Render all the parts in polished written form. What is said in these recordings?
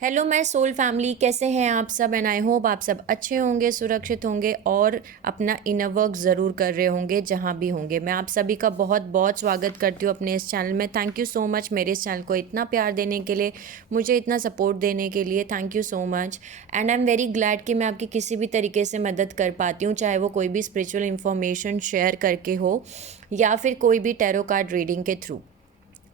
Hello my soul family, कैसे हैं आप सब। एंड आई होप आप सब अच्छे होंगे, सुरक्षित होंगे और अपना इनर वर्क ज़रूर कर रहे होंगे जहाँ भी होंगे। मैं आप सभी का बहुत बहुत स्वागत करती हूँ अपने इस चैनल में। थैंक यू सो मच मेरे इस चैनल को इतना प्यार देने के लिए, मुझे इतना सपोर्ट देने के लिए। Thank you so much. And I am very glad कि मैं आपकी किसी भी तरीके से मदद कर पाती हूँ, चाहे वो कोई भी स्पिरिचुअल इन्फॉर्मेशन शेयर करके हो या फिर कोई भी टैरो कार्ड रीडिंग के थ्रू।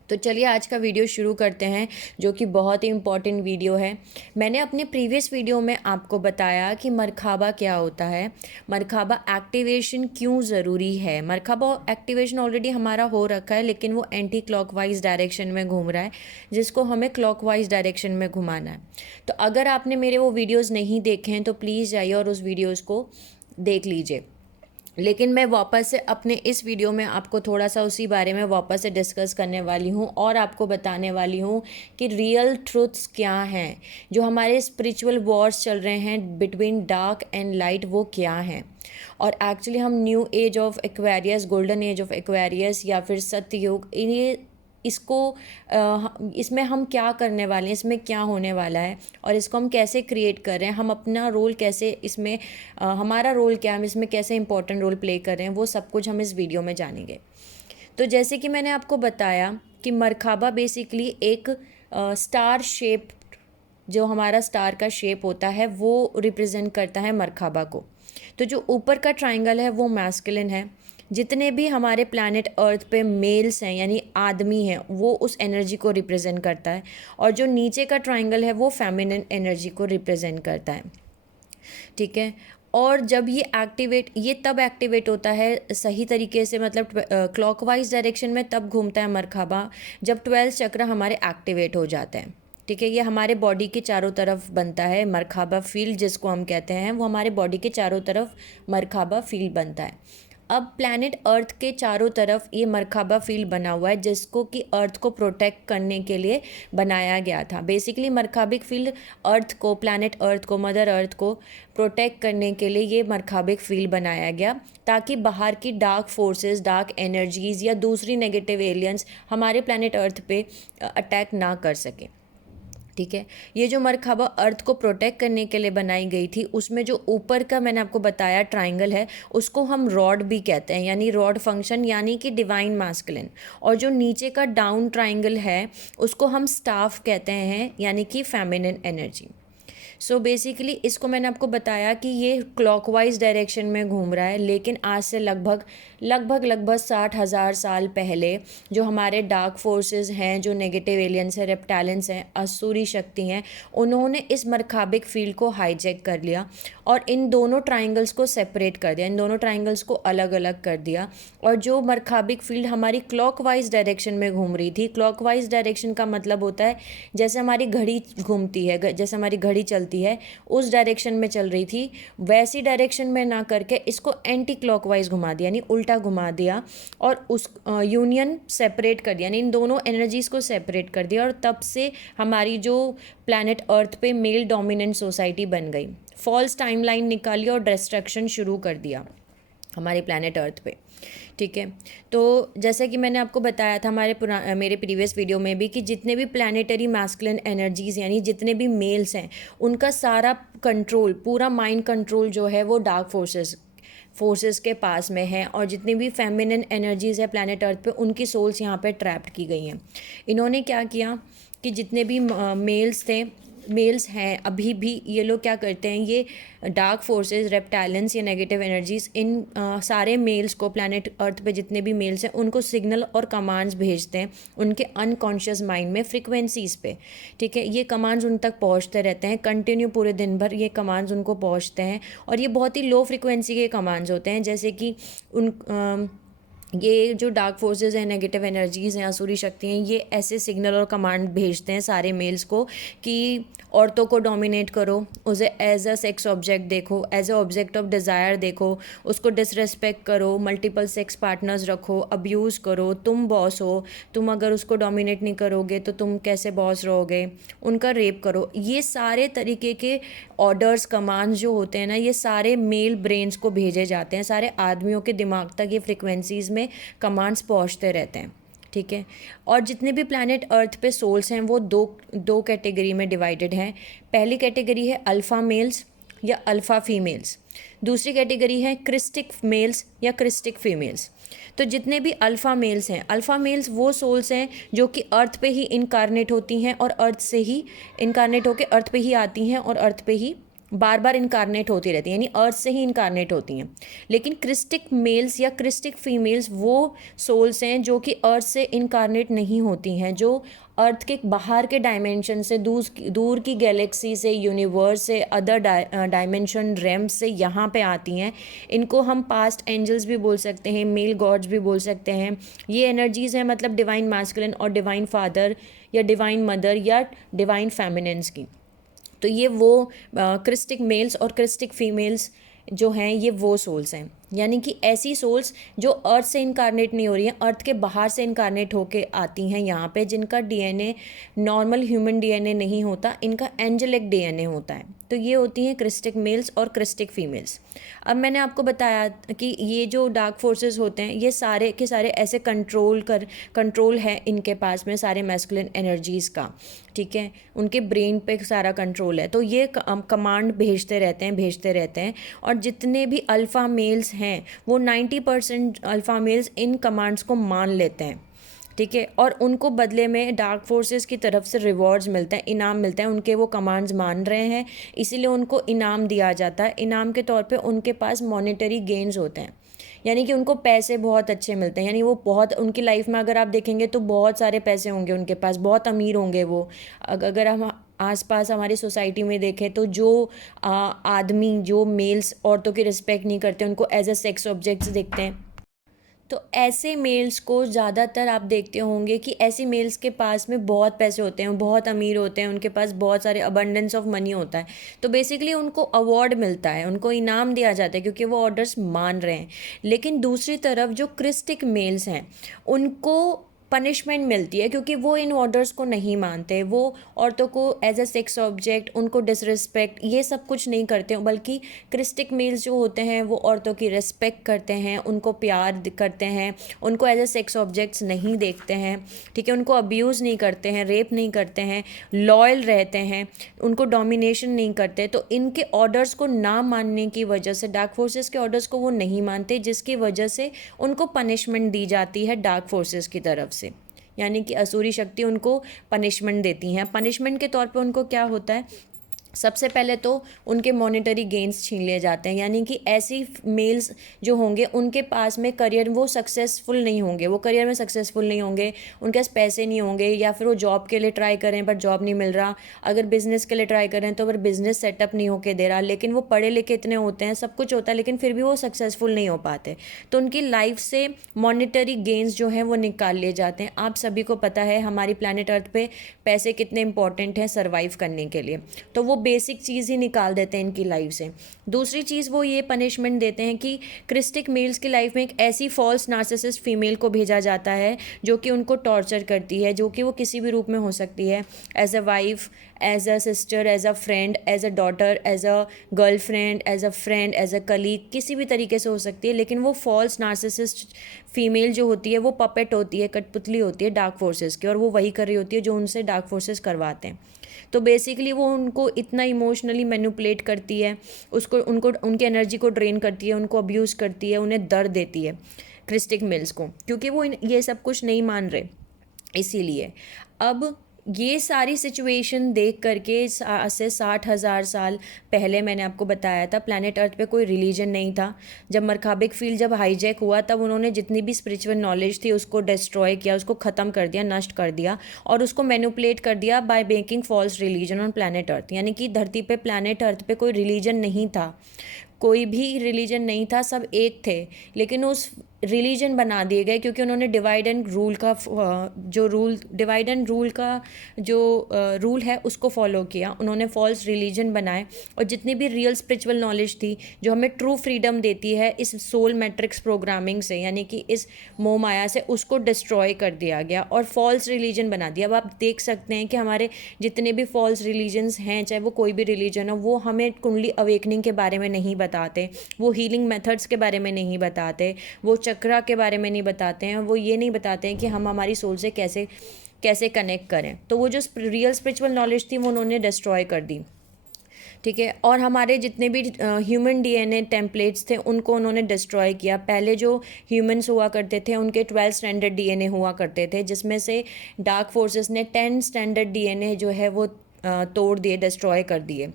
तो चलिए आज का वीडियो शुरू करते हैं, जो कि बहुत ही इम्पॉर्टेंट वीडियो है। मैंने अपने प्रीवियस वीडियो में आपको बताया कि मरखाबा क्या होता है, मरखाबा एक्टिवेशन क्यों ज़रूरी है। मरखाबा एक्टिवेशन ऑलरेडी हमारा हो रखा है, लेकिन वो एंटी क्लॉकवाइज डायरेक्शन में घूम रहा है, जिसको हमें क्लॉकवाइज डायरेक्शन में घुमाना है। तो अगर आपने मेरे वो वीडियोज़ नहीं देखे हैं तो प्लीज़ जाइए और उस वीडियोज़ को देख लीजिए। लेकिन मैं वापस से अपने इस वीडियो में आपको थोड़ा सा उसी बारे में वापस से डिस्कस करने वाली हूँ और आपको बताने वाली हूँ कि रियल ट्रूथ्स क्या हैं, जो हमारे स्पिरिचुअल वॉर्स चल रहे हैं बिटवीन डार्क एंड लाइट, वो क्या हैं। और एक्चुअली हम new age of Aquarius, golden age of Aquarius या फिर सत्ययुग, ये इसको इसमें हम क्या करने वाले हैं, इसमें क्या होने वाला है और इसको हम कैसे क्रिएट कर रहे हैं, हम अपना रोल कैसे इसमें हमारा रोल क्या है, हम इसमें कैसे इंपॉर्टेंट रोल प्ले कर रहे हैं, वो सब कुछ हम इस वीडियो में जानेंगे। तो जैसे कि मैंने आपको बताया कि मरखाबा बेसिकली एक स्टार शेप, जो हमारा स्टार का शेप होता है वो रिप्रेजेंट करता है मरखाबा को। तो जो ऊपर का ट्राइंगल है वो मैस्कुलिन है, जितने भी हमारे प्लैनेट अर्थ पे मेल्स हैं यानी आदमी हैं वो उस एनर्जी को रिप्रेजेंट करता है, और जो नीचे का ट्राइंगल है वो फेमिनिन एनर्जी को रिप्रेजेंट करता है। ठीक है। और जब ये तब एक्टिवेट होता है सही तरीके से, मतलब क्लॉकवाइज डायरेक्शन में तब घूमता है मरखाबा, जब 12 चक्र हमारे एक्टिवेट हो जाते हैं। ठीक है। ये हमारे बॉडी के चारों तरफ बनता है मरखाबा फील्ड, जिसको हम कहते हैं, वो हमारे बॉडी के चारों तरफ मरखाबा फील्ड बनता है। अब प्लैनेट अर्थ के चारों तरफ ये मरखाबा फील्ड बना हुआ है, जिसको कि अर्थ को प्रोटेक्ट करने के लिए बनाया गया था। बेसिकली मरखाबिक फील्ड अर्थ को, प्लैनेट अर्थ को, मदर अर्थ को प्रोटेक्ट करने के लिए ये मरखाबिक फील्ड बनाया गया, ताकि बाहर की डार्क फोर्सेस, डार्क एनर्जीज या दूसरी नेगेटिव एलियंस हमारे प्लैनेट अर्थ पे अटैक ना कर सकें। ठीक है। ये जो मरखाबा अर्थ को प्रोटेक्ट करने के लिए बनाई गई थी, उसमें जो ऊपर का मैंने आपको बताया ट्राइंगल है, उसको हम रॉड भी कहते हैं, यानी रॉड फंक्शन यानी कि डिवाइन मैस्कुलिन। और जो नीचे का डाउन ट्राइंगल है उसको हम स्टाफ कहते हैं, यानी कि फेमिनिन एनर्जी। सो बेसिकली इसको मैंने आपको बताया कि ये क्लॉकवाइज डायरेक्शन में घूम रहा है, लेकिन आज से लगभग 60,000 साल पहले जो हमारे डार्क फोर्सेस हैं, जो नेगेटिव एलियंस हैं, रेप्टालियंस हैं, असुरी शक्ति हैं, उन्होंने इस मरखाबिक फील्ड को हाईजैक कर लिया और इन दोनों ट्राइंगल्स को सेपरेट कर दिया, इन दोनों ट्राइंगल्स को अलग अलग कर दिया। और जो मरखाबिक फील्ड हमारी क्लॉकवाइज डायरेक्शन में घूम रही थी, क्लॉकवाइज डायरेक्शन का मतलब होता है जैसे हमारी घड़ी घूमती है, जैसे हमारी घड़ी चलती है, उस डायरेक्शन में चल रही थी, वैसी डायरेक्शन में ना करके इसको एंटी क्लॉकवाइज घुमा दिया, यानी उल्टा घुमा दिया, और उस यूनियन सेपरेट कर दिया, यानी इन दोनों एनर्जीज को सेपरेट कर दिया। और तब से हमारी जो प्लैनेट अर्थ पे मेल डोमिनेंट सोसाइटी बन गई, फॉल्स टाइमलाइन निकाली और डिस्ट्रक्शन शुरू कर दिया हमारे प्लैनेट अर्थ पे। ठीक है। तो जैसे कि मैंने आपको बताया था मेरे प्रीवियस वीडियो में भी, कि जितने भी प्लैनेटरी मैस्कुलिन एनर्जीज़ यानी जितने भी मेल्स हैं, उनका सारा कंट्रोल, पूरा माइंड कंट्रोल जो है वो डार्क फोर्सेस के पास में है, और जितनी भी फेमिनिन एनर्जीज़ है प्लैनेट अर्थ पे, उनकी सोल्स यहाँ पे ट्रैप्ड की गई हैं। इन्होंने क्या किया कि जितने भी मेल्स हैं अभी भी, ये लोग क्या करते हैं, ये डार्क फोर्सेस, रेप्टाइलेंस या नेगेटिव एनर्जीज, इन सारे मेल्स को, प्लैनेट अर्थ पे जितने भी मेल्स हैं उनको सिग्नल और कमांड्स भेजते हैं उनके अनकॉन्शियस माइंड में, फ्रिक्वेंसीज़ पे। ठीक है। ये कमांड्स उन तक पहुंचते रहते हैं कंटिन्यू, पूरे दिन भर ये कमांड्स उनको पहुंचते हैं, और ये बहुत ही लो फ्रिक्वेंसी के कमांड्स होते हैं। जैसे कि ये जो डार्क फोर्सेस हैं, नेगेटिव एनर्जीज़ हैं, असुरी शक्ति हैं, ये ऐसे सिग्नल और कमांड भेजते हैं सारे मेल्स को कि औरतों को डोमिनेट करो, उसे एज अ सेक्स ऑब्जेक्ट देखो, as a object of desire देखो, उसको डिसरेस्पेक्ट करो, मल्टीपल सेक्स पार्टनर्स रखो, अब्यूज़ करो, तुम बॉस हो, तुम अगर उसको डोमिनेट नहीं करोगे तो तुम कैसे बॉस रहोगे, उनका रेप करो। ये सारे तरीके के ऑर्डर्स, कमांड्स जो होते हैं ना, ये सारे मेल ब्रेन्स को भेजे जाते हैं, सारे आदमियों के दिमाग तक ये फ्रिक्वेंसीज़ में कमांड्स पहुंचते रहते हैं। ठीक है। और जितने भी प्लैनेट अर्थ पे सोल्स हैं वो दो कैटेगरी में डिवाइडेड हैं। पहली कैटेगरी है अल्फ़ा मेल्स या अल्फ़ा फीमेल्स, दूसरी कैटेगरी है क्रिस्टिक मेल्स या क्रिस्टिक फीमेल्स। तो जितने भी अल्फ़ा मेल्स हैं, अल्फ़ा मेल्स वो सोल्स हैं जो कि अर्थ पे ही इनकारनेट होती हैं और अर्थ से ही इनकारनेट होकर अर्थ पे ही आती हैं और अर्थ पे ही बार बार इनकारनेट होती रहती हैं, यानी अर्थ से ही इनकारनेट होती हैं। लेकिन क्रिस्टिक मेल्स या क्रिस्टिक फीमेल्स वो सोल्स हैं जो कि अर्थ से इनकारनेट नहीं होती हैं, जो अर्थ के बाहर के डायमेंशन से, दूर की गैलेक्सी से, यूनिवर्स से, अदर डायमेंशन रेम्स से यहाँ पे आती हैं। इनको हम पास्ट एंजल्स भी बोल सकते हैं, मेल गॉड्स भी बोल सकते हैं। ये एनर्जीज़ हैं मतलब डिवाइन मैस्कुलिन और डिवाइन फादर या डिवाइन मदर या डिवाइन फेमिनिन्स की। तो ये वो क्रिस्टिक मेल्स और क्रिस्टिक फीमेल्स जो हैं ये वो सोल्स हैं, यानी कि ऐसी सोल्स जो अर्थ से इनकारनेट नहीं हो रही हैं, अर्थ के बाहर से इनकारनेट होके आती हैं यहाँ पे, जिनका डीएनए नॉर्मल ह्यूमन डीएनए नहीं होता, इनका एंजेलिक डीएनए होता है। तो ये होती हैं क्रिस्टिक मेल्स और क्रिस्टिक फीमेल्स। अब मैंने आपको बताया कि ये जो डार्क फोर्सेस होते हैं ये सारे के सारे ऐसे कंट्रोल है इनके पास में सारे मैस्कुलिन एनर्जीज़ का, ठीक है। उनके ब्रेन पे सारा कंट्रोल है, तो ये कमांड भेजते रहते हैं। और जितने भी अल्फ़ा मेल्स हैं वो 90% अल्फ़ा मेल्स इन कमांड्स को मान लेते हैं, ठीक है। और उनको बदले में डार्क फोर्सेस की तरफ से रिवॉर्ड्स मिलते हैं, इनाम मिलते हैं। उनके वो कमांड्स मान रहे हैं इसीलिए उनको इनाम दिया जाता है। इनाम के तौर पे उनके पास मॉनेटरी गेन्स होते हैं, यानी कि उनको पैसे बहुत अच्छे मिलते हैं, यानी वो बहुत उनकी लाइफ में अगर आप देखेंगे तो बहुत सारे पैसे होंगे उनके पास, बहुत अमीर होंगे वो। अगर हम आसपास हमारी सोसाइटी में देखें तो जो आदमी जो मेल्स औरतों की रिस्पेक्ट नहीं करते, उनको एज अ सेक्स ऑब्जेक्ट्स देखते हैं, तो ऐसे मेल्स को ज़्यादातर आप देखते होंगे कि ऐसे मेल्स के पास में बहुत पैसे होते हैं, बहुत अमीर होते हैं, उनके पास बहुत सारे अबंडेंस ऑफ मनी होता है। तो बेसिकली उनको अवार्ड मिलता है, उनको इनाम दिया जाता है क्योंकि वो ऑर्डर्स मान रहे हैं। लेकिन दूसरी तरफ जो क्रिस्टिक मेल्स हैं उनको पनिशमेंट मिलती है क्योंकि वो इन ऑर्डर्स को नहीं मानते, वो औरतों को एज अ सेक्स ऑब्जेक्ट, उनको डिसरिस्पेक्ट ये सब कुछ नहीं करते, बल्कि क्रिस्टिक मेल्स जो होते हैं वो औरतों की रिस्पेक्ट करते हैं, उनको प्यार करते हैं, उनको एज अ सेक्स ऑब्जेक्ट्स नहीं देखते हैं, ठीक है। उनको अब्यूज़ नहीं करते हैं, रेप नहीं करते हैं, लॉयल रहते हैं, उनको डोमिनेशन नहीं करते। तो इनके ऑर्डर्स को ना मानने की वजह से, डार्क फोर्सेस के ऑर्डर्स को वो नहीं मानते, जिसकी वजह से उनको पनिशमेंट दी जाती है डार्क फोर्सेस की तरफ से, यानी कि असुरी शक्ति उनको पनिशमेंट देती हैं। पनिशमेंट के तौर पे उनको क्या होता है, सबसे पहले तो उनके मॉनेटरी गेन्स छीन लिए जाते हैं, यानी कि ऐसी मेल्स जो होंगे उनके पास में करियर वो सक्सेसफुल नहीं होंगे, वो करियर में सक्सेसफुल नहीं होंगे, उनके पास पैसे नहीं होंगे, या फिर वो जॉब के लिए ट्राई करें पर जॉब नहीं मिल रहा, अगर बिज़नेस के लिए ट्राई करें तो अगर बिज़नेस सेटअप नहीं होके दे रहा, लेकिन वो पढ़े लिखे इतने होते हैं, सब कुछ होता है, लेकिन फिर भी वो सक्सेसफुल नहीं हो पाते। तो उनकी लाइफ से मॉनेटरी गेन्स जो हैं वो निकाल लिए जाते हैं। आप सभी को पता है हमारी प्लैनेट अर्थ पे पैसे कितने इंपॉर्टेंट हैं सर्वाइव करने के लिए, तो वो बेसिक चीज़ ही निकाल देते हैं इनकी लाइफ से। दूसरी चीज़ वो ये पनिशमेंट देते हैं कि क्रिस्टिक मेल्स की लाइफ में एक ऐसी फॉल्स नार्सिसिस्ट फीमेल को भेजा जाता है जो कि उनको टॉर्चर करती है, जो कि वो किसी भी रूप में हो सकती है, as a wife, as a sister, as a friend, as a daughter, as a girlfriend, as a friend, as a colleague, किसी भी तरीके से हो सकती है। लेकिन वो फॉल्स नार्सिसिस्ट फीमेल जो होती है वो पपेट होती है, कठपुतली होती है डार्क फोर्सेस की, और वो वही कर रही होती है जो उनसे डार्क फोर्सेस करवाते हैं। तो बेसिकली वो उनको इतना इमोशनली मैनिपुलेट करती है, उनको उनकी एनर्जी को ड्रेन करती है, उनको अब्यूज़ करती है, उन्हें दर्द देती है क्रिस्टिक मेल्स को, क्योंकि वो ये सब कुछ नहीं मान रहे। इसीलिए अब ये सारी सिचुएशन देख करके से 60,000 साल पहले मैंने आपको बताया था प्लैनेट अर्थ पे कोई रिलीजन नहीं था। जब मरखाबिक फील्ड जब हाईजैक हुआ तब उन्होंने जितनी भी स्पिरिचुअल नॉलेज थी उसको डिस्ट्रॉय किया, उसको ख़त्म कर दिया, नष्ट कर दिया, और उसको मैनिपुलेट कर दिया by making false religion on planet earth. यानी कि धरती पे प्लैनेट अर्थ पे कोई रिलीजन नहीं था, कोई भी रिलीजन नहीं था, सब एक थे, लेकिन उस रिलीजन बना दिए गए क्योंकि उन्होंने डिवाइड एंड रूल का जो रूल है उसको फॉलो किया। उन्होंने फॉल्स रिलीजन बनाए और जितनी भी रियल स्पिरिचुअल नॉलेज थी जो हमें ट्रू फ्रीडम देती है इस सोल मैट्रिक्स प्रोग्रामिंग से, यानी कि इस मोह माया से, उसको डिस्ट्रॉय कर दिया गया और फॉल्स रिलीजन बना दिया। अब आप देख सकते हैं कि हमारे जितने भी फॉल्स रिलीजन्स हैं, चाहे वो कोई भी रिलीजन हो, वो हमें कुंडली अवेकनिंग के बारे में नहीं बताते, वो हीलिंग मेथड्स के बारे में नहीं बताते, वो चक्रा के बारे में नहीं बताते हैं, वो ये नहीं बताते हैं कि हम हमारी सोल से कैसे कैसे कनेक्ट करें। तो वो जो रियल स्पिरिचुअल नॉलेज थी वो उन्होंने डिस्ट्रॉय कर दी, ठीक है। और हमारे जितने भी ह्यूमन डीएनए टेम्पलेट्स थे उनको उन्होंने डिस्ट्रॉय किया। पहले जो ह्यूमंस हुआ करते थे उनके 12 स्टैंडर्ड डीएनए हुआ करते थे, जिसमें से डार्क फोर्सेस ने 10 स्टैंडर्ड डीएनए जो है वो तोड़ दिए, डिस्ट्रॉय कर दिए।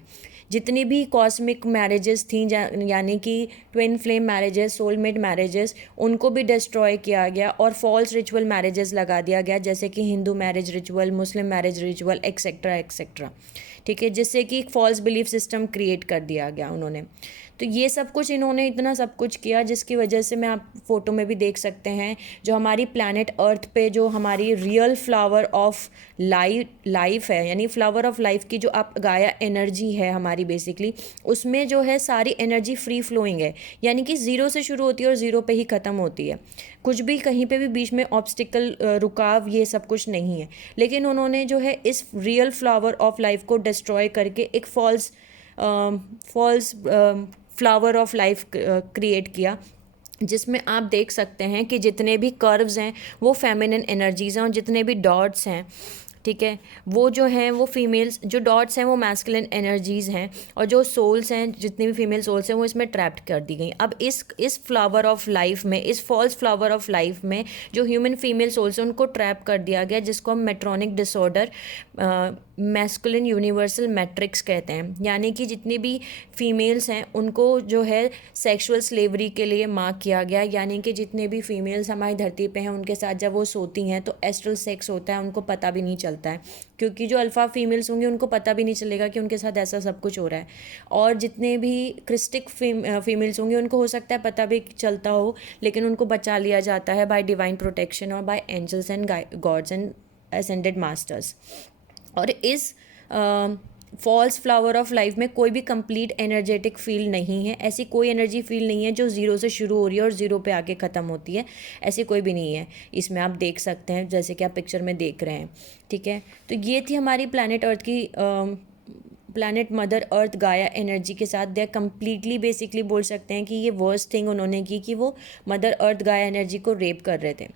जितनी भी कॉस्मिक मैरिजेस थी, यानी कि twin flame marriages, soulmate marriages, उनको भी डिस्ट्रॉय किया गया और फॉल्स रिचुअल मैरिजेस लगा दिया गया, जैसे कि हिंदू मैरिज रिचुअल, मुस्लिम मैरिज रिचुअल, एक्सेट्रा एक्सेट्रा, ठीक है, जिससे कि एक फॉल्स बिलीफ सिस्टम क्रिएट कर दिया गया उन्होंने। तो ये सब कुछ इन्होंने इतना सब कुछ किया, जिसकी वजह से मैं आप फोटो में भी देख सकते हैं, जो हमारी प्लैनेट अर्थ पे जो हमारी रियल फ्लावर ऑफ लाइफ है, यानी फ्लावर ऑफ लाइफ की जो आप गाया एनर्जी है हमारी, बेसिकली उसमें जो है सारी एनर्जी फ्री फ्लोइंग है, यानी कि ज़ीरो से शुरू होती है और ज़ीरो पे ही ख़त्म होती है। कुछ भी कहीं पे भी बीच में ऑब्स्टिकल, रुकाव, ये सब कुछ नहीं है। लेकिन उन्होंने जो है इस रियल फ्लावर ऑफ लाइफ को डिस्ट्रॉय करके एक false flower of life create किया, जिसमें आप देख सकते हैं कि जितने भी कर्व्स हैं वो फेमिनिन एनर्जीज़ हैं और जितने भी डॉट्स हैं, ठीक है, वो जो हैं वो फीमेल्स, जो डॉट्स हैं वो मैस्कुलिन एनर्जीज़ हैं और जो सोल्स हैं, जितनी भी फीमेल सोल्स हैं वो इसमें ट्रैप्ड कर दी गई। अब इस फ्लावर ऑफ लाइफ में, इस फॉल्स फ्लावर ऑफ लाइफ में जो ह्यूमन फीमेल सोल्स हैं उनको ट्रैप कर दिया गया, जिसको हम Medtronic disorder, masculine universal matrix कहते हैं। यानी कि जितनी भी फीमेल्स हैं उनको जो है सेक्सुअल स्लेवरी के लिए मार्क किया गया, यानी कि जितने भी फीमेल्स हमारी धरती पे हैं उनके साथ जब वो सोती हैं तो एस्ट्रल सेक्स होता है, उनको पता भी नहीं चलता है, क्योंकि जो अल्फ़ा फीमेल्स होंगी उनको पता भी नहीं चलेगा कि उनके साथ ऐसा सब कुछ हो रहा है। और जितने भी क्रिस्टिक फीमेल्स होंगी उनको हो सकता है पता भी चलता हो, लेकिन उनको बचा लिया जाता है बाय डिवाइन प्रोटेक्शन और by angels and gods and ascended masters. और इस फॉल्स फ्लावर ऑफ लाइफ में कोई भी कंप्लीट एनर्जेटिक फील्ड नहीं है, ऐसी कोई एनर्जी फील्ड नहीं है जो ज़ीरो से शुरू हो रही है और ज़ीरो पे आके ख़त्म होती है, ऐसी कोई भी नहीं है। इसमें आप देख सकते हैं जैसे कि आप पिक्चर में देख रहे हैं, ठीक है। तो ये थी हमारी प्लैनेट अर्थ की प्लैनेट मदर अर्थ गाया एनर्जी के साथ दे कम्प्लीटली, बेसिकली बोल सकते हैं कि ये वर्स्ट थिंग उन्होंने की कि वो मदर अर्थ गाया एनर्जी को रेप कर रहे थे।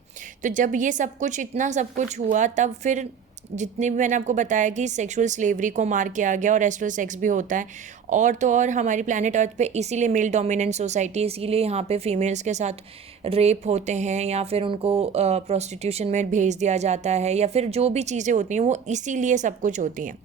तो जब ये सब कुछ, इतना सब कुछ हुआ, तब फिर जितने भी मैंने आपको बताया कि सेक्सुअल स्लेवरी को मार किया गया और एस्ट्रल सेक्स भी होता है, और तो और हमारी प्लैनेट अर्थ पे इसीलिए मेल डोमिनेंट सोसाइटी, इसीलिए यहाँ पे फीमेल्स के साथ रेप होते हैं या फिर उनको प्रोस्टिट्यूशन में भेज दिया जाता है, या फिर जो भी चीज़ें होती हैं वो इसीलिए सब कुछ होती हैं।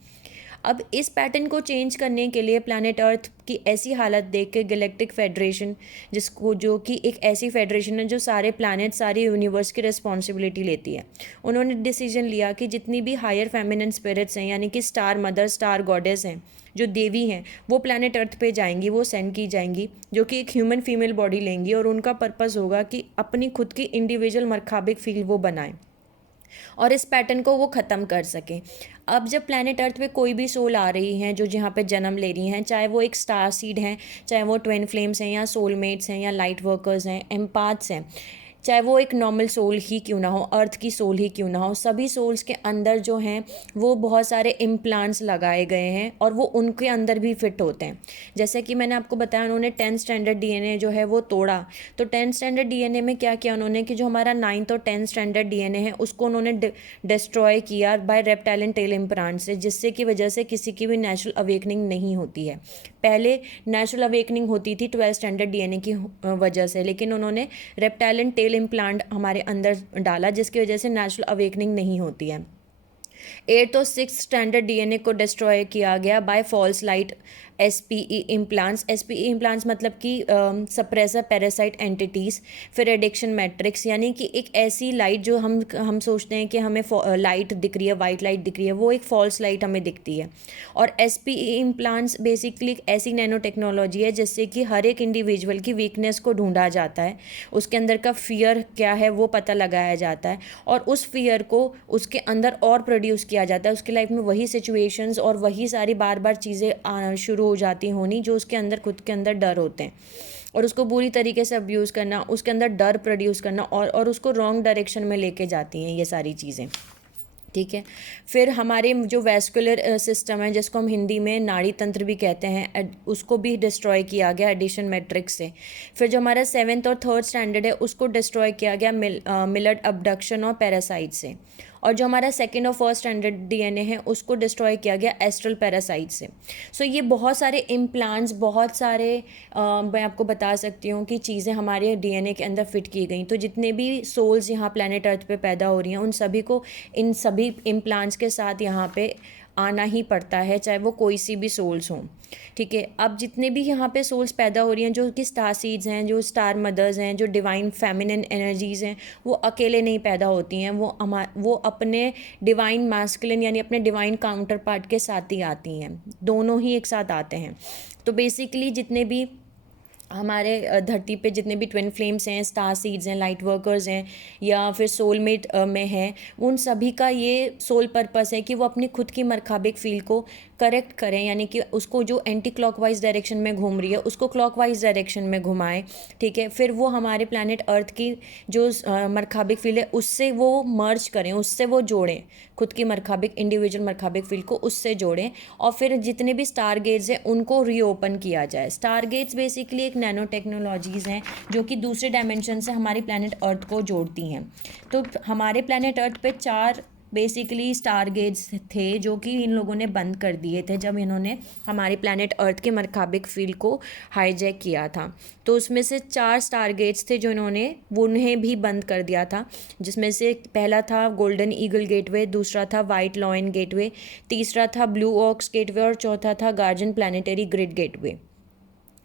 अब इस पैटर्न को चेंज करने के लिए प्लैनेट अर्थ की ऐसी हालत देख के गैलेक्टिक फेडरेशन, जिसको, जो कि एक ऐसी फेडरेशन है जो सारे प्लैनेट, सारे यूनिवर्स की रिस्पॉन्सिबिलिटी लेती है, उन्होंने डिसीजन लिया कि जितनी भी हायर फेमिनिन स्पिरिट्स हैं, यानी कि स्टार मदर, स्टार गॉडेस हैं, जो देवी हैं, वो प्लैनेट अर्थ पे जाएंगी, वो सेंड की जाएंगी, जो कि एक ह्यूमन फीमेल बॉडी लेंगी और उनका पर्पस होगा कि अपनी खुद की इंडिविजुअल मरखाबिक फील वो बनाएं और इस पैटर्न को वो ख़त्म कर सकें। अब जब प्लैनेट अर्थ पे कोई भी सोल आ रही हैं जो जहाँ पे जन्म ले रही हैं, चाहे वो एक स्टार सीड हैं, चाहे वो ट्विन फ्लेम्स हैं या सोलमेट्स हैं या लाइट वर्कर्स हैं, एम्पाथ्स हैं, चाहे वो एक नॉर्मल सोल ही क्यों ना हो, अर्थ की सोल ही क्यों ना हो, सभी सोल्स के अंदर जो हैं वो बहुत सारे इम्प्लांट्स लगाए गए हैं और वो उनके अंदर भी फिट होते हैं। जैसे कि मैंने आपको बताया, उन्होंने 10 स्टैंडर्ड डीएनए जो है वो तोड़ा। तो 10 स्टैंडर्ड डीएनए में क्या किया उन्होंने कि जो हमारा 9th और 10th स्टैंडर्ड डीएनए है उसको उन्होंने डिस्ट्रॉय किया बाय रेप्टाइलियन टेल इम्प्लांट से, जिससे की वजह से किसी की भी नेचुरल अवेकनिंग नहीं होती है। पहले नेचुरल अवेकनिंग होती थी 12 स्टैंडर्ड डीएनए की वजह से, लेकिन उन्होंने रेप्टाइलियन टेल इम्प्लांट हमारे अंदर डाला, जिसकी वजह से नेचुरल अवेकनिंग नहीं होती है। 8th और 6th स्टैंडर्ड डीएनए को डिस्ट्रॉय किया गया by false light SPE implants. SPE implants मतलब कि सप्रेसर पैरासाइट एंटिटीज़, फिर एडिक्शन मैट्रिक्स, यानी कि एक ऐसी लाइट जो हम सोचते हैं कि हमें लाइट दिख रही है, वाइट लाइट दिख रही है, वो एक फॉल्स लाइट हमें दिखती है। और एसपीई इम्प्लांट्स बेसिकली एक ऐसी नैनो टेक्नोलॉजी है जिससे कि हर एक इंडिविजुअल की वीकनेस को ढूंढा जाता है, उसके अंदर का फियर क्या है वो पता लगाया जाता है और उस फियर को उसके अंदर और प्रोड्यूस किया जाता है। उसकी लाइफ में वही सिचुएशंस और वही सारी बार बार चीज़ें आना शुरू हो जाती होनी जो उसके अंदर, खुद के अंदर डर होते हैं, और उसको बुरी तरीके से अब्यूज़ करना, उसके अंदर डर प्रोड्यूस करना और उसको रॉन्ग डायरेक्शन में लेके जाती हैं ये सारी चीज़ें। ठीक है। फिर हमारे जो वैस्कुलर सिस्टम है, जिसको हम हिंदी में नाड़ी तंत्र भी कहते हैं, उसको भी डिस्ट्रॉय किया गया एडिशन मैट्रिक्स से। फिर जो हमारा 7th और 3rd स्टैंडर्ड है, उसको डिस्ट्रॉय किया गया मिलट अबडक्शन और पैरासाइट से। और जो हमारा 2nd और 1st स्टैंडर्ड डीएनए है, उसको डिस्ट्रॉय किया गया एस्ट्रल पैरासाइट से। सो ये बहुत सारे इम्प्लांट्स, बहुत सारे मैं आपको बता सकती हूँ कि चीज़ें हमारे डीएनए के अंदर फिट की गई। तो जितने भी सोल्स यहाँ प्लैनेट अर्थ पे पैदा हो रही हैं, उन सभी को इन सभी इम्प्लांट्स के साथ यहाँ पे आना ही पड़ता है, चाहे वो कोई सी भी सोल्स हों। ठीक है। अब जितने भी यहाँ पे सोल्स पैदा हो रही हैं, जो कि स्टार सीड्स हैं, जो स्टार मदर्स हैं, जो डिवाइन फेमिनिन एनर्जीज़ हैं, वो अकेले नहीं पैदा होती हैं, वो अपने डिवाइन मैस्कुलिन यानी अपने डिवाइन काउंटर पार्ट के साथ ही आती हैं, दोनों ही एक साथ आते हैं। तो बेसिकली जितने भी हमारे धरती पे जितने भी ट्विन फ्लेम्स हैं, स्टार सीड्स हैं, लाइट वर्कर्स हैं, या फिर सोलमेट में हैं, उन सभी का ये सोल पर्पस है कि वो अपनी खुद की मरखाबिक फील्ड को करेक्ट करें, यानी कि उसको जो एंटी क्लॉकवाइज डायरेक्शन में घूम रही है उसको क्लॉकवाइज डायरेक्शन में घुमाएं। ठीक है। फिर वो हमारे प्लैनेट अर्थ की जो मरखाबिक फील्ड है उससे वो मर्ज करें, उससे वो जोड़ें, खुद की मरखाबिक इंडिविजुअल मरखाबिक फील्ड को उससे जोड़ें। और फिर जितने भी स्टार गेट्स हैं उनको रीओपन किया जाए। स्टार गेट्स बेसिकली एक नैनो टेक्नोलॉजीज़ हैं जो कि दूसरे डायमेंशन से हमारी प्लैनेट अर्थ को जोड़ती हैं। तो हमारे प्लैनेट अर्थ पे 4 बेसिकली स्टार गेट्स थे जो कि इन लोगों ने बंद कर दिए थे जब इन्होंने हमारी प्लैनेट अर्थ के मरखाबिक फील्ड को हाईजैक किया था। तो उसमें से 4 स्टार गेट्स थे जो उन्हें भी बंद कर दिया था, जिसमें से पहला था गोल्डन ईगल गेटवे, दूसरा था वाइट लॉयन गेटवे, तीसरा था ब्लू ऑक्स गेटवे और चौथा था गार्जियन प्लानिटरी ग्रिड गेटवे।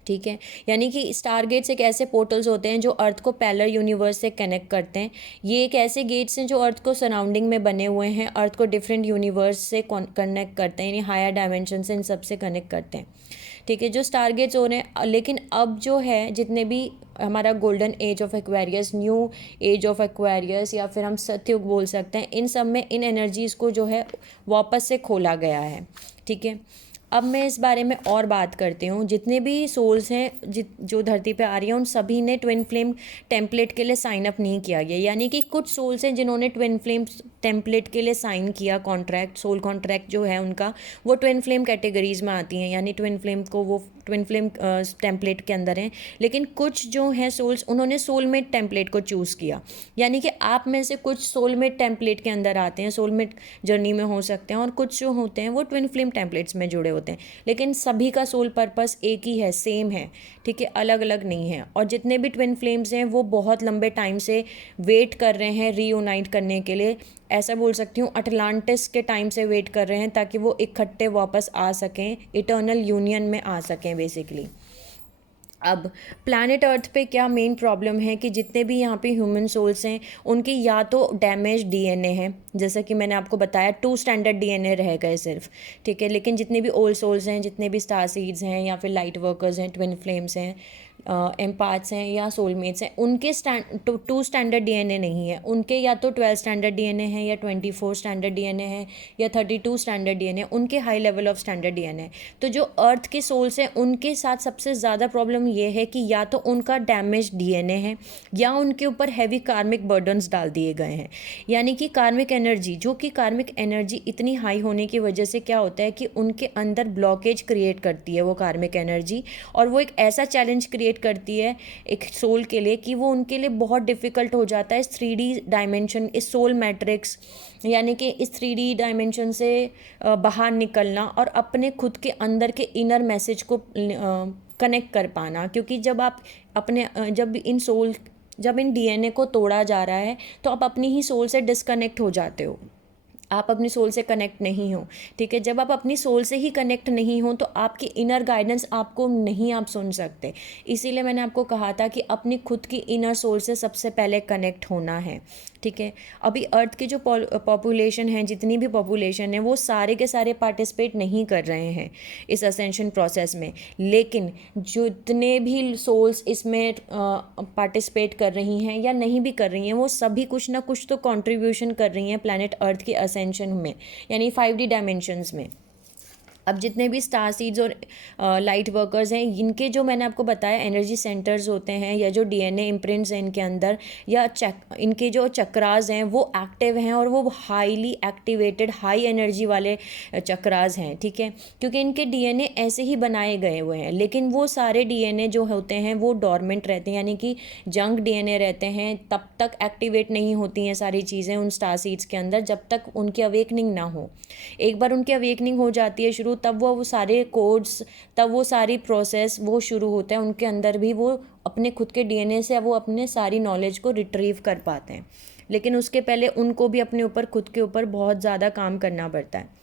ठीक है। यानी कि स्टार गेट्स एक ऐसे पोर्टल्स होते हैं जो अर्थ को पैरेलल यूनिवर्स से कनेक्ट करते हैं। ये एक ऐसे गेट्स हैं जो अर्थ को सराउंडिंग में बने हुए हैं, अर्थ को डिफरेंट यूनिवर्स से कनेक्ट करते हैं, यानी हायर डायमेंशन से इन सब से कनेक्ट करते हैं। ठीक है। जो स्टार गेट्स हो रहे हैं, लेकिन अब जो है जितने भी हमारा golden age of Aquarius, new age of Aquarius, या फिर हम सतयुग बोल सकते हैं, इन सब में इन एनर्जीज़ को जो है वापस से खोला गया है। ठीक है। अब मैं इस बारे में और बात करती हूँ। जितने भी सोल्स हैं जो धरती पे आ रही हैं, उन सभी ने ट्विन फ्लेम टेम्पलेट के लिए साइन अप नहीं किया गया। यानी कि कुछ सोल्स हैं जिन्होंने ट्विन फ्लेम टेम्पलेट के लिए साइन किया कॉन्ट्रैक्ट, सोल कॉन्ट्रैक्ट जो है उनका, वो ट्विन फ्लेम कैटेगरीज में आती हैं, यानी ट्विन फ्लेम को वो ट्विन फ्लेम टेम्पलेट के अंदर हैं। लेकिन कुछ जो हैं सोल्स, उन्होंने सोलमेट टेम्पलेट को चूज़ किया। यानी कि आप में से कुछ सोलमेट टेम्पलेट के अंदर आते हैं, सोलमेट जर्नी में हो सकते हैं, और कुछ जो होते हैं वो ट्विन फ्लेम टेम्पलेट्स में जुड़े होते हैं। लेकिन सभी का सोल पर्पस एक ही है, सेम है। ठीक है। अलग अलग नहीं है। और जितने भी ट्विन फ्लेम्स हैं वो बहुत लंबे टाइम से वेट कर रहे हैं रीयूनाइट करने के लिए। ऐसा बोल सकती हूँ अटलांटिस के टाइम से वेट कर रहे हैं ताकि वो इकट्ठे वापस आ सकें, इटर्नल यूनियन में आ सकें बेसिकली। अब प्लैनेट अर्थ पे क्या मेन प्रॉब्लम है कि जितने भी यहाँ पे ह्यूमन सोल्स हैं उनके या तो डैमेज डीएनए है, जैसा कि मैंने आपको बताया 2 स्टैंडर्ड डीएनए रह गए सिर्फ। ठीक है। लेकिन जितने भी ओल्ड सोल्स हैं, जितने भी स्टार सीड्स हैं, या फिर लाइट वर्कर्स हैं, ट्विन फ्लेम्स हैं, एम्पाथ्स हैं या सोलमेट्स हैं, उनके 2 स्टैंडर्ड डीएनए नहीं है। उनके या तो 12 स्टैंडर्ड डीएनए है, या 24 स्टैंडर्ड डीएनए है, या 32 स्टैंडर्ड डीएनए, उनके high level of standard DNA. तो जो अर्थ के सोल्स हैं उनके साथ सबसे ज़्यादा प्रॉब्लम ये है कि या तो उनका डैमेज डीएनए है, या उनके ऊपर हैवी कार्मिक बर्डन्स डाल दिए गए हैं। यानी कि कार्मिक एनर्जी, जो कि कार्मिक एनर्जी इतनी हाई होने की वजह से क्या होता है कि उनके अंदर ब्लॉकेज क्रिएट करती है वो कार्मिक एनर्जी, और वो एक ऐसा चैलेंज क्रिएट करती है एक सोल के लिए कि वो उनके लिए बहुत डिफ़िकल्ट हो जाता है इस 3D डायमेंशन, इस सोल मैट्रिक्स, यानी कि इस 3D डायमेंशन से बाहर निकलना और अपने खुद के अंदर के इनर मैसेज को कनेक्ट कर पाना। क्योंकि जब इन डीएनए को तोड़ा जा रहा है तो आप अपनी ही सोल से डिस्कनेक्ट हो जाते हो, आप अपनी सोल से कनेक्ट नहीं हो। ठीक है। जब आप अपनी सोल से ही कनेक्ट नहीं हो तो आपकी इनर गाइडेंस आपको नहीं आप सुन सकते। इसीलिए मैंने आपको कहा था कि अपनी खुद की इनर सोल से सबसे पहले कनेक्ट होना है। ठीक है। अभी अर्थ की जो पॉपुलेशन है, जितनी भी पॉपुलेशन है, वो सारे के सारे पार्टिसिपेट नहीं कर रहे हैं इस असेंशन प्रोसेस में। लेकिन जितने भी सोल्स इसमें पार्टिसिपेट कर रही हैं या नहीं भी कर रही हैं, वो सभी कुछ ना कुछ तो कंट्रीब्यूशन कर रही हैं प्लैनेट अर्थ की असेंशन में, यानी 5D डायमेंशंस में। अब जितने भी स्टार सीड्स और लाइट वर्कर्स हैं, इनके जो मैंने आपको बताया एनर्जी सेंटर्स होते हैं, या जो डीएनए इम्प्रिंट्स हैं इनके अंदर, या इनके जो चक्रास हैं वो एक्टिव हैं, और वो हाईली एक्टिवेटेड हाई एनर्जी वाले चक्रास हैं, ठीक है। क्योंकि इनके डीएनए ऐसे ही बनाए गए हुए हैं, लेकिन वो सारे डीएनए जो होते हैं वो डॉर्मेंट रहते हैं, यानी कि जंक डीएनए रहते हैं, तब तक एक्टिवेट नहीं होती हैं सारी चीज़ें उन स्टार सीड्स के अंदर जब तक उनकी अवेकनिंग ना हो। एक बार उनकी अवेकनिंग हो जाती है शुरू, तब वो सारे कोड्स, तब वो सारी प्रोसेस वो शुरू होता है उनके अंदर भी, वो अपने खुद के डीएनए से वो अपने सारी नॉलेज को रिट्रीव कर पाते हैं। लेकिन उसके पहले उनको भी अपने ऊपर, खुद के ऊपर बहुत ज़्यादा काम करना पड़ता है,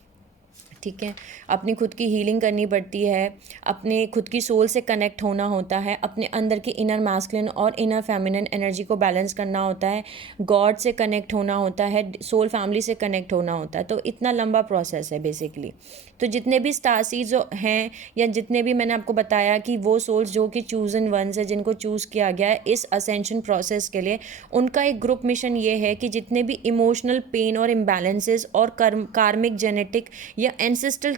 ठीक है। अपनी खुद की हीलिंग करनी पड़ती है, अपने खुद की सोल से कनेक्ट होना होता है, अपने अंदर की इनर मैस्कुलिन और इनर फेमिनिन एनर्जी को बैलेंस करना होता है, गॉड से कनेक्ट होना होता है, सोल फैमिली से कनेक्ट होना होता है। तो इतना लंबा प्रोसेस है बेसिकली। तो जितने भी स्टार सीड्स हैं, या जितने भी मैंने आपको बताया कि वो सोल्स जो कि चूजन वंस है, जिनको चूज़ किया गया है इस असेंशन प्रोसेस के लिए, उनका एक ग्रुप मिशन ये है कि जितने भी इमोशनल पेन और इम्बैलेंसेस और कार्मिक जेनेटिक या एंसेस्ट्रल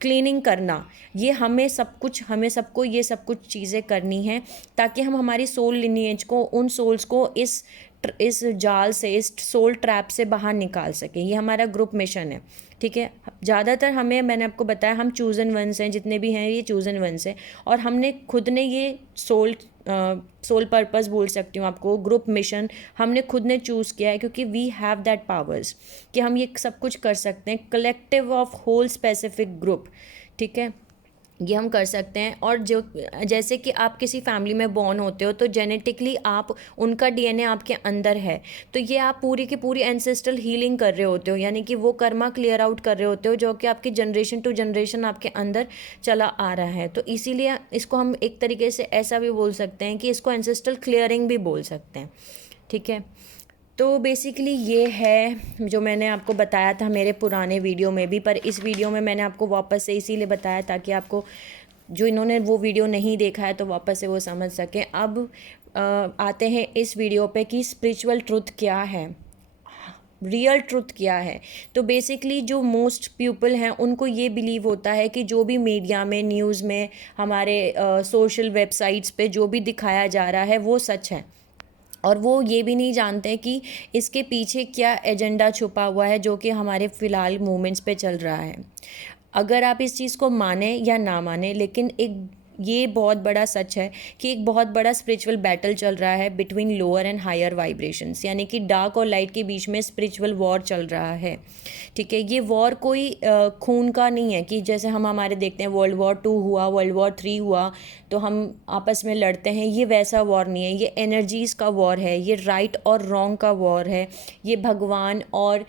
क्लीनिंग करना, ये हमें सबको ये सब कुछ चीज़ें करनी है, ताकि हम हमारी सोल लिनिएज को, उन सोल्स को इस जाल से, इस सोल ट्रैप से बाहर निकाल सकें। ये हमारा ग्रुप मिशन है, ठीक है। ज़्यादातर हमें, मैंने आपको बताया, हम चूज़न वंस हैं, जितने भी हैं ये चूज़न वंस हैं, और हमने खुद ने ये सोल पर्पस बोल सकती हूँ आपको, ग्रुप मिशन हमने खुद ने चूज़ किया है, क्योंकि वी हैव दैट पावर्स कि हम ये सब कुछ कर सकते हैं। Collective of whole specific group, ठीक है, ये हम कर सकते हैं। और जो, जैसे कि आप किसी फैमिली में बॉर्न होते हो, तो जेनेटिकली आप, उनका डीएनए आपके अंदर है, तो ये आप पूरी की पूरी एंसेस्ट्रल हीलिंग कर रहे होते हो, यानी कि वो कर्मा क्लियर आउट कर रहे होते हो जो कि आपकी जनरेशन टू जनरेशन आपके अंदर चला आ रहा है। तो इसीलिए इसको हम एक तरीके से ऐसा भी बोल सकते हैं कि इसको एंसेस्ट्रल क्लियरिंग भी बोल सकते हैं, ठीक है। तो बेसिकली ये है जो मैंने आपको बताया था मेरे पुराने वीडियो में भी, पर इस वीडियो में मैंने आपको वापस से इसीलिए बताया ताकि आपको, जो इन्होंने वो वीडियो नहीं देखा है, तो वापस से वो समझ सकें। अब आते हैं इस वीडियो पे कि स्पिरिचुअल ट्रुथ क्या है, रियल ट्रुथ क्या है। तो बेसिकली जो मोस्ट पीपल हैं उनको ये बिलीव होता है कि जो भी मीडिया में, न्यूज़ में, हमारे सोशल वेबसाइट्स पे जो भी दिखाया जा रहा है वो सच है, और वो ये भी नहीं जानते कि इसके पीछे क्या एजेंडा छुपा हुआ है जो कि हमारे फ़िलहाल मूवमेंट्स पे चल रहा है। अगर आप इस चीज़ को माने या ना माने, लेकिन एक ये बहुत बड़ा सच है कि एक बहुत बड़ा स्पिरिचुअल बैटल चल रहा है between lower and higher vibrations, यानी कि डार्क और लाइट के बीच में स्पिरिचुअल वॉर चल रहा है, ठीक है। ये वॉर कोई खून का नहीं है कि जैसे हम हमारे देखते हैं वर्ल्ड वॉर 2 हुआ, वर्ल्ड वॉर 3 हुआ, तो हम आपस में लड़ते हैं, ये वैसा वॉर नहीं है। ये एनर्जीज़ का वॉर है, ये राइट और रॉन्ग का वॉर है, ये भगवान और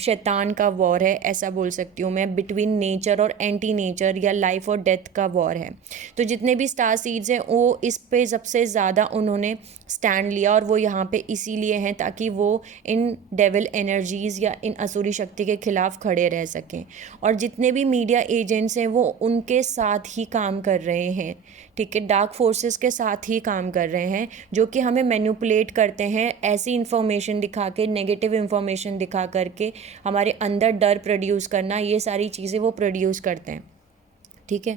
शैतान का वॉर है, ऐसा बोल सकती हूँ मैं। बिटवीन नेचर और एंटी नेचर, या लाइफ और डेथ का वॉर है। तो जितने भी स्टार सीड्स हैं वो इस पे सबसे ज़्यादा उन्होंने स्टैंड लिया, और वो यहाँ पे इसीलिए हैं ताकि वो इन डेविल एनर्जीज़ या इन असुरी शक्ति के खिलाफ खड़े रह सकें। और जितने भी मीडिया एजेंट्स हैं वो उनके साथ ही काम कर रहे हैं, ठीक है, डार्क फोर्सेस के साथ ही काम कर रहे हैं, जो कि हमें मैनिपुलेट करते हैं, ऐसी इन्फॉर्मेशन दिखा के, नेगेटिव इन्फॉर्मेशन दिखा करके हमारे अंदर डर प्रोड्यूस करना, ये सारी चीज़ें वो प्रोड्यूस करते हैं, ठीक है।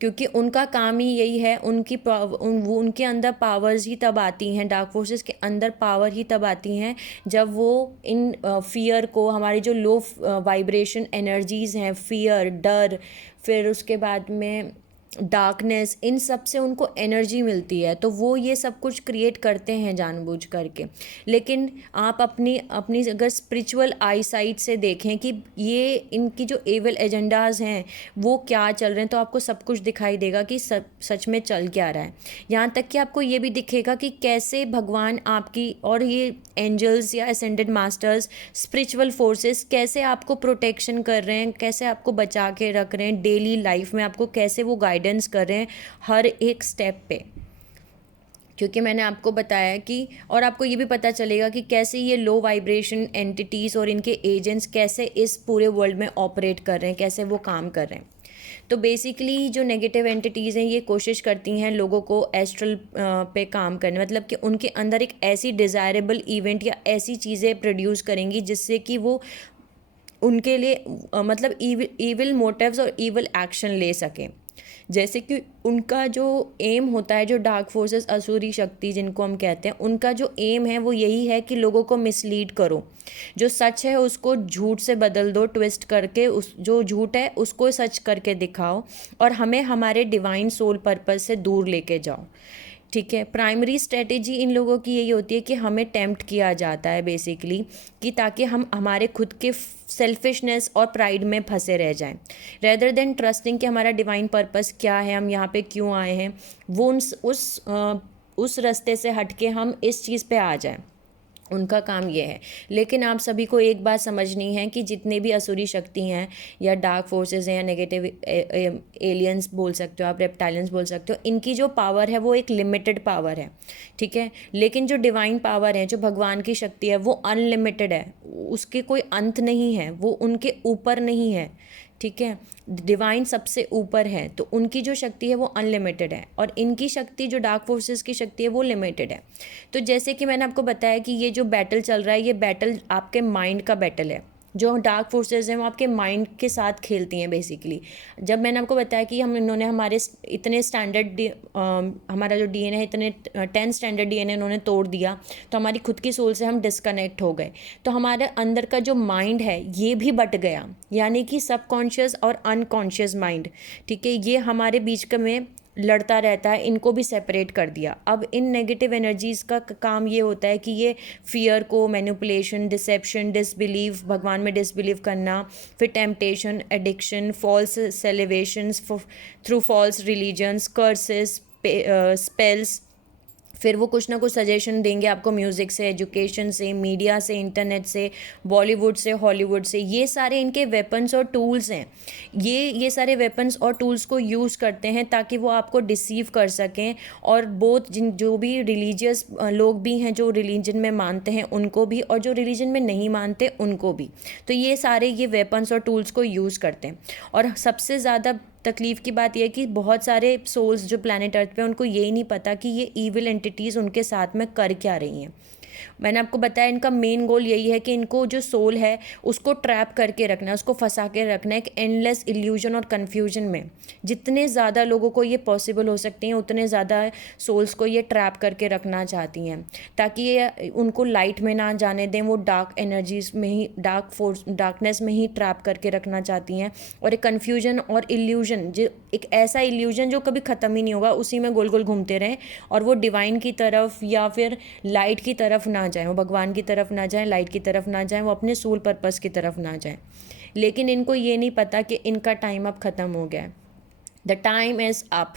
क्योंकि उनका काम ही यही है, उनके अंदर पावर्स ही तब आती हैं, डार्क फोर्सेस के अंदर पावर ही तब आती हैं जब वो इन फियर को, हमारी जो लो वाइब्रेशन एनर्जीज़ हैं, फियर, डर, फिर उसके बाद में डार्कनेस, इन सब से उनको एनर्जी मिलती है, तो वो ये सब कुछ क्रिएट करते हैं जानबूझ करके। लेकिन आप अपनी अपनी अगर स्पिरिचुअल आई साइट से देखें कि ये इनकी जो एविल एजेंडाज हैं वो क्या चल रहे हैं, तो आपको सब कुछ दिखाई देगा कि सच में चल क्या रहा है। यहाँ तक कि आपको ये भी दिखेगा कि कैसे भगवान आपकी, और ये एंजल्स या असेंडेड मास्टर्स, स्पिरिचुअल फोर्सेस कैसे आपको प्रोटेक्शन कर रहे हैं, कैसे आपको बचा के रख रहे हैं डेली लाइफ में, आपको कैसे वो गाइडेंस कर रहे हैं हर एक स्टेप पे। क्योंकि मैंने आपको बताया कि, और आपको ये भी पता चलेगा कि कैसे ये लो वाइब्रेशन एंटिटीज़ और इनके एजेंट्स कैसे इस पूरे वर्ल्ड में ऑपरेट कर रहे हैं, कैसे वो काम कर रहे हैं। तो बेसिकली जो नेगेटिव एंटिटीज़ हैं ये कोशिश करती हैं लोगों को एस्ट्रल पे काम करने, मतलब कि उनके अंदर एक ऐसी डिज़ायरेबल इवेंट या ऐसी चीज़ें प्रोड्यूस करेंगी जिससे कि वो उनके लिए मतलब ईविल मोटिव्स और ईविल एक्शन ले सकें। जैसे कि उनका जो एम होता है, जो डार्क फोर्सेस असुरी शक्ति जिनको हम कहते हैं, उनका जो एम है वो यही है कि लोगों को मिसलीड करो, जो सच है उसको झूठ से बदल दो, ट्विस्ट करके उस जो झूठ है उसको सच करके दिखाओ और हमें हमारे डिवाइन सोल पर्पस से दूर लेके जाओ। ठीक है, प्राइमरी स्ट्रेटेजी इन लोगों की यही होती है कि हमें टेम्प्ट किया जाता है बेसिकली, कि ताकि हम हमारे खुद के सेल्फिशनेस और प्राइड में फंसे रह जाएं, रेदर देन ट्रस्टिंग कि हमारा डिवाइन पर्पस क्या है, हम यहाँ पे क्यों आए हैं, वो उस रास्ते से हट के हम इस चीज़ पे आ जाएं। उनका काम ये है। लेकिन आप सभी को एक बात समझनी है कि जितने भी असुरी शक्ति हैं या डार्क फोर्सेस हैं या नेगेटिव एलियंस बोल सकते हो आप, रेप्टाइलियंस बोल सकते हो, इनकी जो पावर है वो एक लिमिटेड पावर है। ठीक है, लेकिन जो डिवाइन पावर है, जो भगवान की शक्ति है, वो अनलिमिटेड है, उसके कोई अंत नहीं है, वो उनके ऊपर नहीं है। ठीक है, डिवाइन सबसे ऊपर है, तो उनकी जो शक्ति है वो अनलिमिटेड है और इनकी शक्ति, जो डार्क फोर्सेस की शक्ति है, वो लिमिटेड है। तो जैसे कि मैंने आपको बताया कि ये जो बैटल चल रहा है, ये बैटल आपके माइंड का बैटल है। जो डार्क फोर्सेस हैं वो आपके माइंड के साथ खेलती हैं बेसिकली। जब मैंने आपको बताया कि इन्होंने हमारे इतने स्टैंडर्ड हमारा जो डीएनए है, इतने 10 स्टैंडर्ड डीएनए इन्होंने तोड़ दिया, तो हमारी खुद की सोल से हम डिस्कनेक्ट हो गए। तो हमारे अंदर का जो माइंड है ये भी बट गया, यानी कि सबकॉन्शियस और अनकॉन्शियस माइंड। ठीक है, ये हमारे बीच में लड़ता रहता है, इनको भी सेपरेट कर दिया। अब इन नेगेटिव एनर्जीज़ का काम ये होता है कि ये फियर को, मैनिपुलेशन, डिसेप्शन, डिसबिलीव, भगवान में डिसबिलीव करना, फिर temptation, addiction, false celebrations through false religions, curses, spells, फिर वो कुछ ना कुछ सजेशन देंगे आपको म्यूज़िक से, एजुकेशन से, मीडिया से, इंटरनेट से, बॉलीवुड से, हॉलीवुड से। ये सारे इनके वेपन्स और टूल्स हैं। ये सारे वेपन्स और टूल्स को यूज़ करते हैं ताकि वो आपको डिसीव कर सकें, और बोथ जो भी रिलीजियस लोग भी हैं, जो रिलीजन में मानते हैं उनको भी, और जो रिलीजन में नहीं मानते उनको भी। तो ये सारे ये वेपन्स और टूल्स को यूज़ करते हैं। और सबसे ज़्यादा तकलीफ़ की बात यह है कि बहुत सारे सोल्स जो प्लैनेट अर्थ पे, उनको यही नहीं पता कि ये ईविल एंटिटीज़ उनके साथ में कर क्या रही हैं। मैंने आपको बताया इनका मेन गोल यही है कि इनको जो सोल है उसको ट्रैप करके रखना है, उसको फंसा के रखना है, एक एंडलेस इल्यूजन और कन्फ्यूजन में। जितने ज़्यादा लोगों को ये पॉसिबल हो सकते हैं उतने ज़्यादा सोल्स को ये ट्रैप करके रखना चाहती हैं, ताकि ये उनको लाइट में ना जाने दें। वो डार्क एनर्जीज में ही, डार्कनेस में ही ट्रैप करके रखना चाहती हैं, और एक कन्फ्यूजन और इल्यूजन, जो एक ऐसा इल्यूजन जो कभी ख़त्म ही नहीं होगा, उसी में गोल गोल घूमते रहें, और वो डिवाइन की तरफ या फिर लाइट की तरफ ना जाएं, वो भगवान की तरफ ना जाएं, लाइट की तरफ ना जाएं, वो अपने सोल पर्पस की तरफ ना जाएं। लेकिन इनको ये नहीं पता कि इनका टाइम अब ख़त्म हो गया है। The time is up.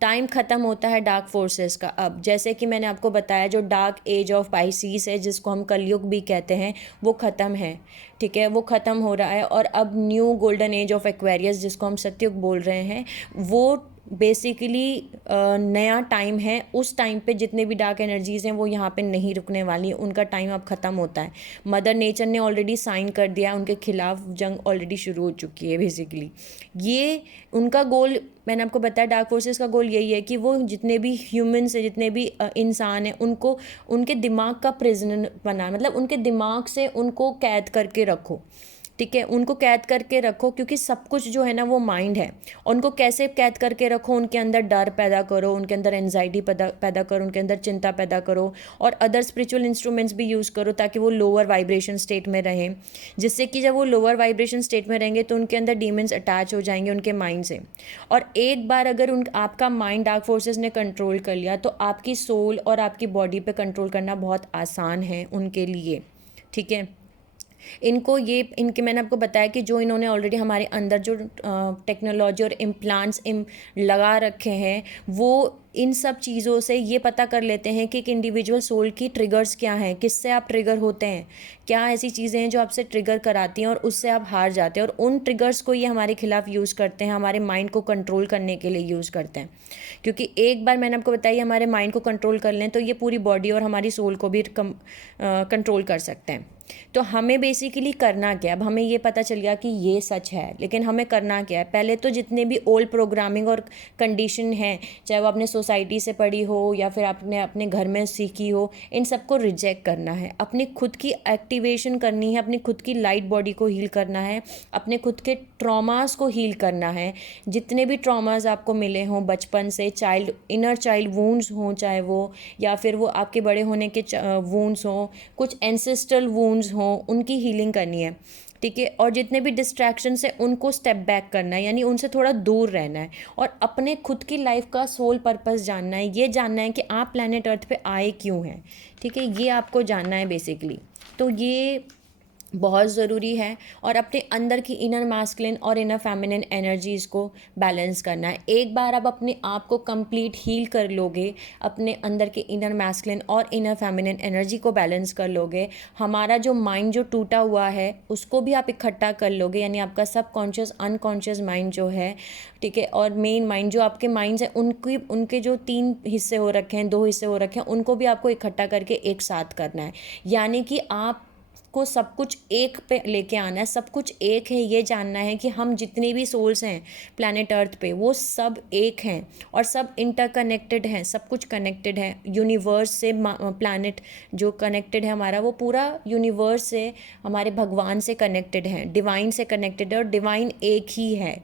Time ख़त्म होता है डार्क फोर्सेस का अब। जैसे कि मैंने आपको बताया, जो डार्क एज ऑफ पाइसीस है, जिसको हम कलयुग भी कहते हैं, वो ख़त्म है। ठीक है, वो ख़त्म हो रहा है, और अब new golden age of Aquarius, जिसको हम सतयुग बोल रहे हैं, वो बेसिकली नया टाइम है। उस टाइम पे जितने भी डार्क एनर्जीज़ हैं वो यहाँ पे नहीं रुकने वाली, उनका टाइम अब ख़त्म होता है। मदर नेचर ने ऑलरेडी साइन कर दिया, उनके खिलाफ जंग ऑलरेडी शुरू हो चुकी है बेसिकली। ये उनका गोल, मैंने आपको बताया, डार्क फोर्सेस का गोल यही है कि वो जितने भी ह्यूमन्स हैं, जितने भी इंसान हैं, उनको उनके दिमाग का प्रिजनर बना, मतलब उनके दिमाग से उनको कैद करके रखो। ठीक है, उनको कैद करके रखो, क्योंकि सब कुछ जो है ना वो माइंड है। उनको कैसे कैद करके रखो? उनके अंदर डर पैदा करो, उनके अंदर एंजाइटी पैदा करो, उनके अंदर चिंता पैदा करो, और अदर स्पिरिचुअल इंस्ट्रूमेंट्स भी यूज़ करो ताकि वो लोअर वाइब्रेशन स्टेट में रहें। जिससे कि जब वो लोअर वाइब्रेशन स्टेट में रहेंगे तो उनके अंदर डीमंस अटैच हो जाएंगे उनके माइंड से। और एक बार अगर आपका माइंड डार्क फोर्सेस ने कंट्रोल कर लिया, तो आपकी सोल और आपकी बॉडी पे कंट्रोल करना बहुत आसान है उनके लिए। ठीक है, इनके मैंने आपको बताया कि जो इन्होंने ऑलरेडी हमारे अंदर जो टेक्नोलॉजी और इम्प्लांट्स लगा रखे हैं, वो इन सब चीज़ों से ये पता कर लेते हैं कि एक इंडिविजुअल सोल की ट्रिगर्स क्या हैं, किससे आप ट्रिगर होते हैं, क्या ऐसी चीज़ें हैं जो आपसे ट्रिगर कराती हैं और उससे आप हार जाते हैं, और उन ट्रिगर्स को ये हमारे खिलाफ यूज़ करते हैं, हमारे माइंड को कंट्रोल करने के लिए यूज़ करते हैं। क्योंकि एक बार मैंने आपको बताया हमारे माइंड को कंट्रोल कर लें तो ये पूरी बॉडी और हमारी सोल को भी कंट्रोल कर सकते हैं। तो हमें बेसिकली करना क्या है? अब हमें ये पता चल गया कि ये सच है, लेकिन हमें करना क्या है? पहले तो जितने भी ओल्ड प्रोग्रामिंग और कंडीशन हैं, चाहे वो आपने सोसाइटी से पढ़ी हो या फिर आपने अपने घर में सीखी हो, इन सबको रिजेक्ट करना है, अपनी खुद की एक्टिवेशन करनी है, अपनी खुद की लाइट बॉडी को हील करना है, अपने खुद के ट्रॉमास को हील करना है। जितने भी ट्रॉमास आपको मिले हों बचपन से, इनर चाइल्ड वूंड्स हों चाहे वो, या फिर वो आपके बड़े होने के वूंड्स हों, कुछ एंसेस्ट्रल वूंड्स हों, उनकी हीलिंग करनी है, ठीक है। और जितने भी डिस्ट्रैक्शंस है उनको स्टेप बैक करना है, यानी उनसे थोड़ा दूर रहना है, और अपने खुद की लाइफ का सोल पर्पस जानना है। ये जानना है कि आप प्लैनेट अर्थ पे आए क्यों हैं, ठीक है, ये आपको जानना है बेसिकली। तो ये बहुत ज़रूरी है। और अपने अंदर की इनर मैस्कुलिन और इनर फेमिनिन एनर्जीज़ को बैलेंस करना है। एक बार आप अपने आप को कंप्लीट हील कर लोगे, अपने अंदर के इनर मैस्कुलिन और इनर फेमिनिन एनर्जी को बैलेंस कर लोगे, हमारा जो माइंड जो टूटा हुआ है उसको भी आप इकट्ठा कर लोगे, यानी आपका सबकॉन्शियस अनकॉन्शियस माइंड जो है, ठीक है, और मेन माइंड जो आपके माइंड्स हैं उनके जो 3 हिस्से हो रखे हैं, 2 हिस्से हो रखे हैं, उनको भी आपको इकट्ठा करके एक साथ करना है। यानी कि आप को सब कुछ एक पे लेके आना है, सब कुछ एक है, ये जानना है कि हम जितने भी सोल्स हैं प्लैनेट अर्थ पे वो सब एक हैं और सब इंटरकनेक्टेड हैं, सब कुछ कनेक्टेड है। यूनिवर्स से प्लैनेट जो कनेक्टेड है हमारा, वो पूरा यूनिवर्स से, हमारे भगवान से कनेक्टेड है, डिवाइन से कनेक्टेड है, और डिवाइन एक ही है,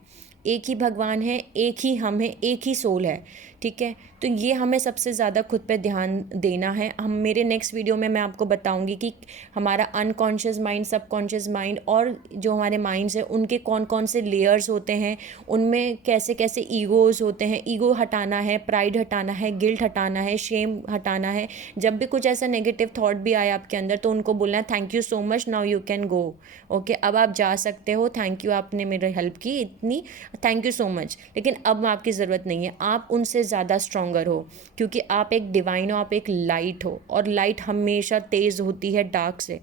एक ही भगवान है, एक ही हम हैं, एक ही सोल है, ठीक है। तो ये हमें सबसे ज़्यादा खुद पे ध्यान देना है। हम मेरे नेक्स्ट वीडियो में मैं आपको बताऊंगी कि हमारा अनकॉन्शियस माइंड, सबकॉन्शियस माइंड और जो हमारे माइंड्स हैं उनके कौन कौन से लेयर्स होते हैं, उनमें कैसे कैसे ईगोज़ होते हैं। ईगो हटाना है, प्राइड हटाना है, गिल्ट हटाना है, शेम हटाना है। जब भी कुछ ऐसा नेगेटिव थॉट भी आए आपके अंदर तो उनको बोलना है thank you so much, now you can go, okay, अब आप जा सकते हो, थैंक यू, आपने मेरी हेल्प की इतनी, थैंक यू सो मच, लेकिन अब आपकी ज़रूरत नहीं है, आप उनसे ज़्यादा स्ट्रॉन्गर हो, क्योंकि आप एक डिवाइन हो, आप एक लाइट हो, और लाइट हमेशा तेज़ होती है डार्क से।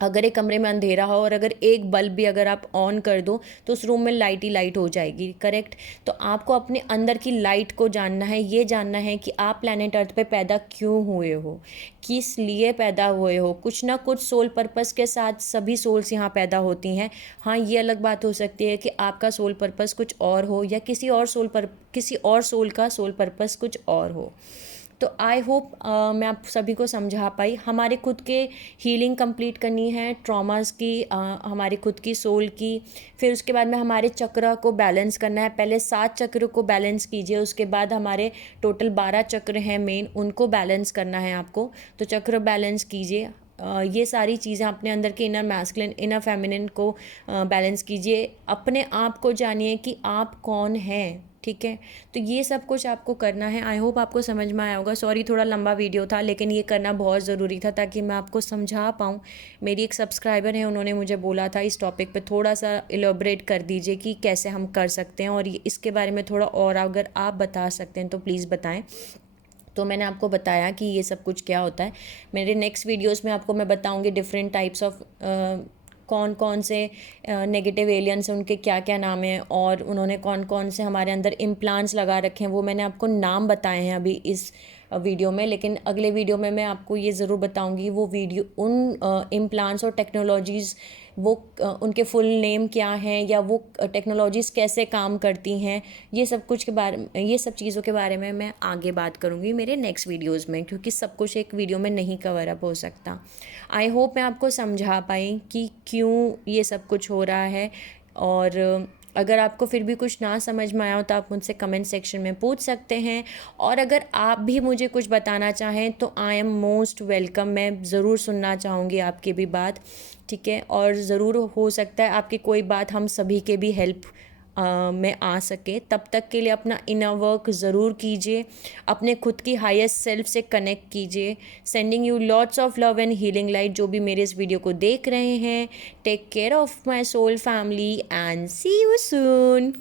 अगर एक कमरे में अंधेरा हो और अगर एक बल्ब भी अगर आप ऑन कर दो तो उस रूम में लाइट ही लाइट हो जाएगी, करेक्ट। तो आपको अपने अंदर की लाइट को जानना है, ये जानना है कि आप प्लैनेट अर्थ पे पैदा क्यों हुए हो, किस लिए पैदा हुए हो। कुछ ना कुछ सोल पर्पस के साथ सभी सोल्स यहाँ पैदा होती हैं। हाँ, ये अलग बात हो सकती है कि आपका सोल पर्पस कुछ और हो या किसी और सोल का सोल पर्पस कुछ और हो। तो आई होप मैं आप सभी को समझा पाई। हमारे खुद के हीलिंग कंप्लीट करनी है, ट्रॉमास की, हमारी खुद की सोल की, फिर उसके बाद में हमारे चक्र को बैलेंस करना है। पहले 7 चक्र को बैलेंस कीजिए, उसके बाद हमारे टोटल 12 चक्र हैं मेन, उनको बैलेंस करना है आपको। तो चक्र बैलेंस कीजिए, ये सारी चीज़ें अपने अंदर के इनर मैस्कुलिन इनर फेमिनिन को बैलेंस कीजिए, अपने आप को जानिए कि आप कौन हैं, ठीक है। तो ये सब कुछ आपको करना है। आई होप आपको समझ में आया होगा। सॉरी थोड़ा लंबा वीडियो था, लेकिन ये करना बहुत ज़रूरी था ताकि मैं आपको समझा पाऊँ। मेरी एक सब्सक्राइबर है, उन्होंने मुझे बोला था इस टॉपिक पे थोड़ा सा एलोबरेट कर दीजिए कि कैसे हम कर सकते हैं, और इसके बारे में थोड़ा और अगर आप बता सकते हैं तो प्लीज़ बताएं। तो मैंने आपको बताया कि ये सब कुछ क्या होता है। मेरे नेक्स्ट वीडियोस में आपको मैं बताऊंगी डिफरेंट टाइप्स ऑफ कौन कौन से नेगेटिव एलियंस हैं, उनके क्या क्या नाम हैं, और उन्होंने कौन कौन से हमारे अंदर इम्प्लांट्स लगा रखे हैं, वो मैंने आपको नाम बताए हैं अभी इस वीडियो में। लेकिन अगले वीडियो में मैं आपको ये ज़रूर बताऊंगी वो वीडियो, उन इम्प्लांट्स और टेक्नोलॉजीज़, वो उनके फुल नेम क्या हैं या वो टेक्नोलॉजीज़ कैसे काम करती हैं, ये सब कुछ के बारे में, ये सब चीज़ों के बारे में मैं आगे बात करूँगी मेरे नेक्स्ट वीडियोज़ में, क्योंकि सब कुछ एक वीडियो में नहीं कवर अप हो सकता। आई होप मैं आपको समझा पाई कि क्यों ये सब कुछ हो रहा है। और अगर आपको फिर भी कुछ ना समझ में आया हो तो आप मुझसे कमेंट सेक्शन में पूछ सकते हैं, और अगर आप भी मुझे कुछ बताना चाहें तो आई एम मोस्ट वेलकम। मैं ज़रूर सुनना चाहूँगी आपकी भी बात, ठीक है। और ज़रूर हो सकता है आपकी कोई बात हम सभी के भी हेल्प में आ सके। तब तक के लिए अपना इनर वर्क ज़रूर कीजिए, अपने खुद की हाईएस्ट सेल्फ से कनेक्ट कीजिए। Sending you lots of love and healing light. जो भी मेरे इस वीडियो को देख रहे हैं, take care of my soul family and see you soon.